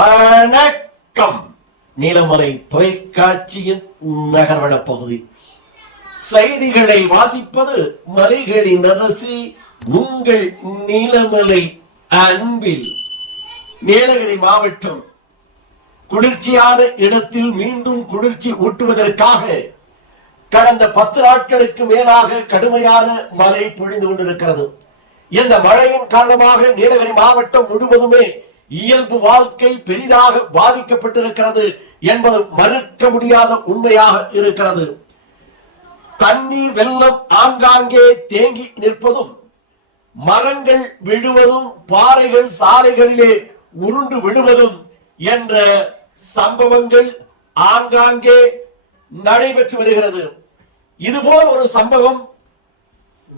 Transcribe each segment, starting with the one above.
வணக்கம். நீலமலை தொலைக்காட்சியின் நகர்வள பகுதி. செய்திகளை வாசிப்பது மலைகளின் அரசி உங்கள் நீலமலை அன்பில். நீலகிரி மாவட்டம் குளிர்ச்சியான இடத்தில் மீண்டும் குளிர்ச்சி ஊட்டுவதற்காக கடந்த பத்து நாட்களுக்கு மேலாக கடுமையான மழை பொழிந்து கொண்டிருக்கிறது. இந்த மழையின் காரணமாக நீலகிரி மாவட்டம் முழுவதுமே இயல்பு வாழ்க்கை பெரிதாக பாதிக்கப்பட்டிருக்கிறது என்பது மறுக்க முடியாத உண்மையாக இருக்கிறது. தண்ணீர் வெள்ளம் ஆங்காங்கே தேங்கி நிற்பதும் மரங்கள் விழுவதும் பாறைகள் சாலைகளிலே உருண்டு விழுவதும் என்ற சம்பவங்கள் ஆங்காங்கே நடைபெற்று வருகிறது. இதுபோல் ஒரு சம்பவம்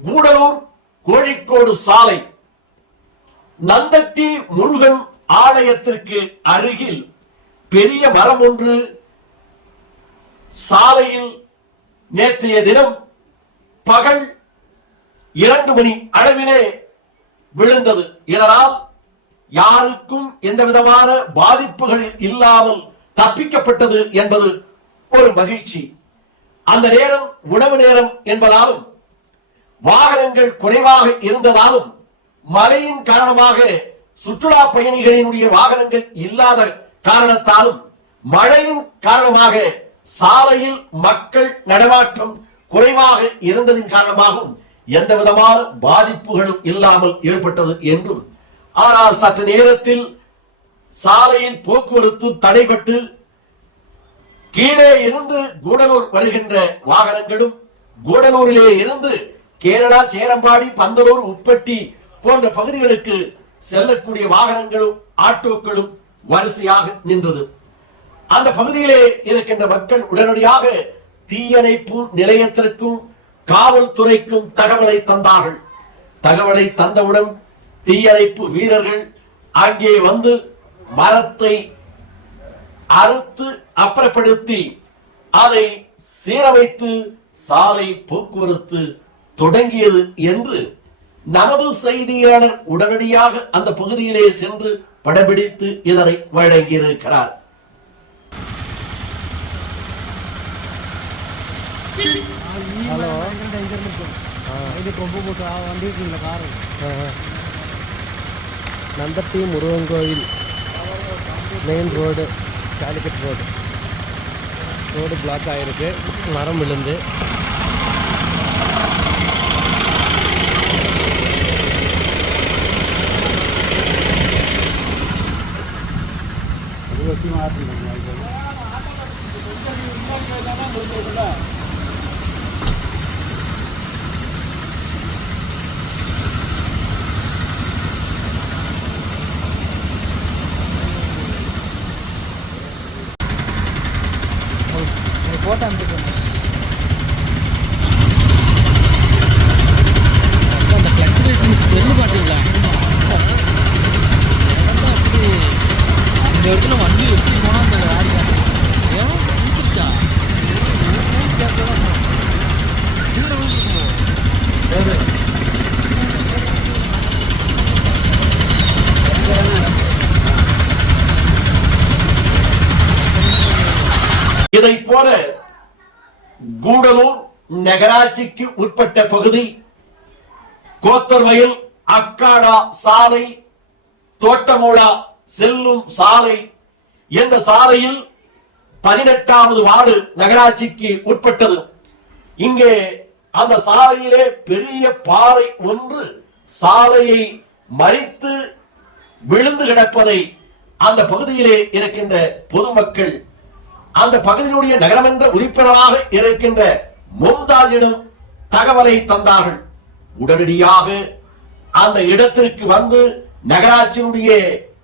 கூடலூர் கோழிக்கோடு சாலை. நந்தட்டி முருகன் ஆலயத்திற்கு அருகில் பெரிய மரம் ஒன்று சாலையில் நேற்றைய தினம் பகல் இரண்டு மணி அளவிலே விழுந்தது. இதனால் யாருக்கும் எந்த விதமான பாதிப்புகள் இல்லாமல் தப்பிக்கப்பட்டது என்பது ஒரு மகிழ்ச்சி. அந்த நேரம் உணவு நேரம் என்பதாலும் வாகனங்கள் குறைவாக இருந்ததாலும் மழையின் காரணமாக சுற்றுலா பயணிகளினுடைய வாகனங்கள் இல்லாத காரணத்தாலும் மழையின் காரணமாக சாலையில் மக்கள் நடமாட்டம் குறைவாக இருந்ததின் காரணமாகவும் எந்த விதமான பாதிப்புகளும் இல்லாமல் ஏற்பட்டது என்றும். ஆனால் சற்று நேரத்தில் சாலையில் போக்குவரத்து தடைபட்டு கீழே இருந்து கூடலூர் வருகின்ற வாகனங்களும் கூடலூரிலே இருந்து கேரளா சேரம்பாடி பந்தலூர் உப்பட்டி போன்ற பகுதிகளுக்கு செல்லக்கூடிய வாகனங்களும் ஆட்டோக்களும் வரிசையாக நின்றது. அந்த பகுதியிலே இருக்கின்ற மக்கள் உடனடியாக தீயணைப்பு நிலையத்திற்கும் காவல்துறைக்கும் தகவலை தந்தார்கள். தகவலை தந்தவுடன் தீயணைப்பு வீரர்கள் அங்கே வந்து மரத்தை அறுத்து அப்புறப்படுத்தி அதை சீரமைத்து சாலை போக்குவரத்து தொடங்கியது என்று நமது செய்தியாளர் உடனடியாக அந்த பகுதியிலே சென்று படம்பிடித்து இதனை வழங்கியிருக்கிறார். நந்தட்டி முருகன் கோயில். Main road Calicut road road block ஆகிருக்கு மரம் விழுந்து. இடத்துல வண்டி எப்படி போனால் அந்த லாரி ஏன்? ஊத்துச்சா இதை போல கூடலூர் நகராட்சிக்கு உட்பட்ட பகுதி கோத்தர்வயல் அக்காடா சாலை தோட்டமோடா செல்லும் சாலை எந்த சாலையில் பதினெட்டாவது வார்டு நகராட்சிக்கு உட்பட்டது. இங்கே அந்த சாலையிலே பெரிய பாறை ஒன்று சாலையை மறித்து விழுந்து கிடப்பதை அந்த பகுதியிலே இருக்கின்ற பொதுமக்கள் அந்த பகுதியினுடைய நகரமன்ற உறுப்பினராக இருக்கின்ற மும்தாஜிடம் தகவலை தந்தார்கள். உடனடியாக அந்த இடத்திற்கு வந்து நகராட்சியினுடைய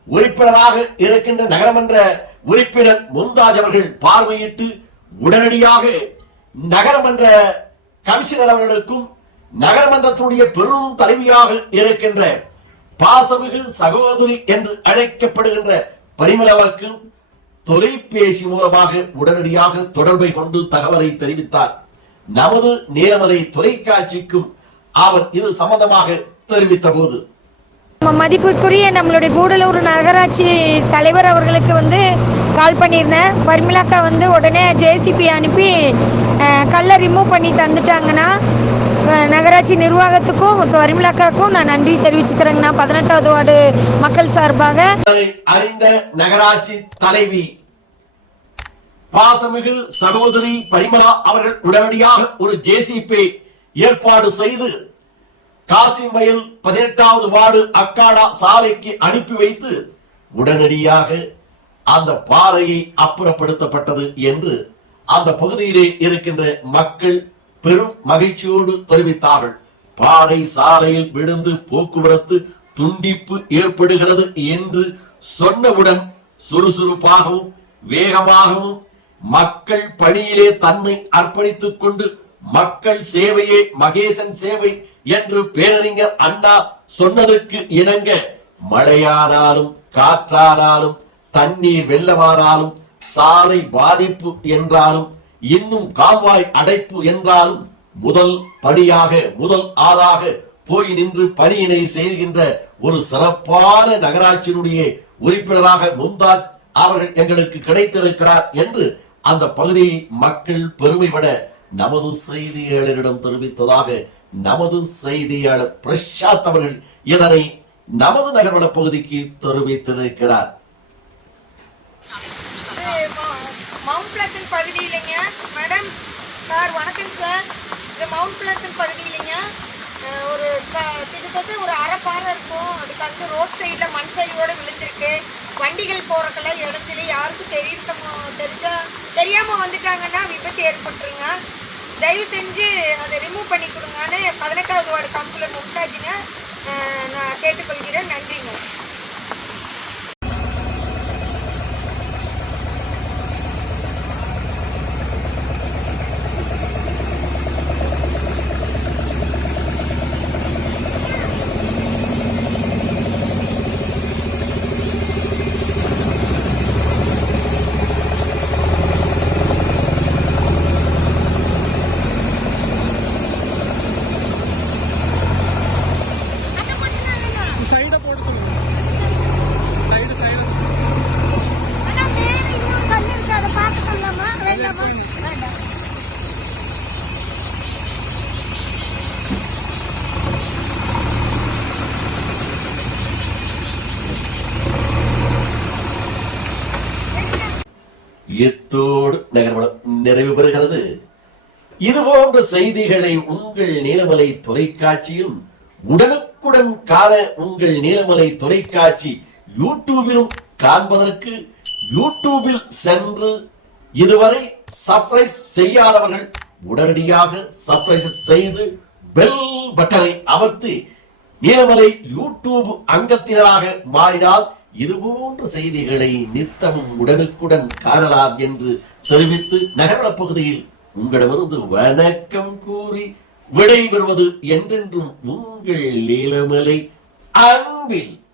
உறுப்பினராக இருக்கின்ற நகரமன்ற உறுப்பினர் மும்தாஜ் அவர்கள் பார்வையிட்டு உடனடியாக நகரமன்ற கமிஷனர் அவர்களுக்கும் நகரமன்றத்தினுடைய பெரும் தலைவியாக இருக்கின்ற பாசமிகு சகோதரி என்று அழைக்கப்படுகின்ற பரிமளவுக்கும் தொலைபேசி மூலமாக உடனடியாக தொடர்பை கொண்டு தகவலை தெரிவித்தார். நமது நேரமலை தொலைக்காட்சிக்கும் அவர் இது சம்பந்தமாக தெரிவித்த போது மதிப்பிற்குரிய நம்மளுடைய கூடலூர் நகராட்சி தலைவர் அவர்களுக்கு வந்து கால் பண்ணியிருந்தேன். பர்மிளாக்கா வந்து உடனே ஜேசிபி அனுப்பி கல்லை ரிமூவ் பண்ணி தந்துட்டாங்கன்னா நகராட்சி நிர்வாகத்துக்கும் பர்மிளாக்காக்கும் நான் நன்றி தெரிவிச்சுக்கிறேங்கண்ணா. பதினெட்டாவது வார்டு மக்கள் சார்பாக. அறிந்த நகராட்சி தலைவி பாசமிகு சகோதரி பரிமலா அவர்கள் உடனடியாக ஒரு ஜேசிபி ஏற்பாடு செய்து காசிமயில் பதினெட்டாவது வார்டு அக்காடா சாலைக்கு அனுப்பி வைத்து உடனடியாக அந்த பாறையை அப்புறப்படுத்தப்பட்டது என்று அந்த பகுதியிலே இருக்கின்ற மக்கள் பெரும் மகிழ்ச்சியோடு தெரிவித்தார்கள். பாறை சாலையில் விழுந்து போக்குவரத்து துண்டிப்பு ஏற்படுகிறது என்று சொன்னவுடன் சுறுசுறுப்பாகவும் வேகமாகவும் மக்கள் பணியிலே தன்னை அர்ப்பணித்துக் கொண்டு மக்கள் சேவையே மகேசன் சேவை என்று பேரறிஞர் அண்ணா சொன்னதற்கு இணங்க மழையானாலும் காற்றானாலும் தண்ணீர் வெள்ளமானாலும் சாலை பாதிப்பு என்றாலும் இன்னும் கால்வாய் அடைப்பு என்றாலும் முதல் படியாக முதல் ஆளாக போய் நின்று பணியினை செய்கின்ற ஒரு சிறப்பான நகராட்சியினுடைய உறுப்பினராக மும்தாஜ் அவர்கள் எங்களுக்கு கிடைத்திருக்கிறார் என்று அந்த பகுதியை மக்கள் பெருமைப்பட நமது செய்தியாளரிடம் தெரிவித்ததாக நமது செய்தியாளர் பிரசாத் அவர்கள் இதனை நமது நகர்வன பகுதிக்கு தெரிவித்திருக்கிறார். மவுண்ட் பிளசன் பகுதி இல்லைங்க. மேடம் சார் வணக்கம் சார். இது மவுண்ட் பிளசன் பகுதி இல்லைங்க. ஒரு கிட்டத்தட்ட ஒரு அரை பாறை இருக்கும். அதுக்கு வந்து ரோட் சைடில் மண் சரிவோடு விழுந்திருக்கு. வண்டிகள் போகிறக்கெல்லாம் இடத்துல யாருக்கும் தெரியும் தெரிஞ்சா தெரியாமல் வந்துட்டாங்கன்னா விபத்து ஏற்பட்டுருங்க. தயவு செஞ்சு அதை ரிமூவ் பண்ணி கொடுங்கன்னு பதினெட்டாவது வார்டு கவுன்சிலர் மும்தாஜினை நான் கேட்டுக்கொள்கிறேன். நன்றிங்க. இத்தோடு நகர்வனம் நிறைவு பெறுகிறது. இது போன்ற செய்திகளை உங்கள் நீலமலை தொலைக்காட்சியில் உடனுக்குடன் காண உங்கள் நீலமலை தொலைக்காட்சி யூடியூபிலும் காண்பதற்கு யூடியூபில் சென்று இதுவரை சர்ப்ரைஸ் செய்யாதவர்கள் உடனடியாக சர்ப்ரைஸ் செய்து பெல் பட்டனை அமர்த்தி நீலமலை யூடியூப் அங்கத்தினராக மாறினால் இதுபோன்ற செய்திகளை நித்தமும் உடனுக்குடன் காணலாம் என்று தெரிவித்து நகர்வன பகுதியில் உங்களிடமிருந்து வணக்கம் கூறி விடைபெறுவது என்றென்றும் உங்கள் நீலமலை அன்பில்.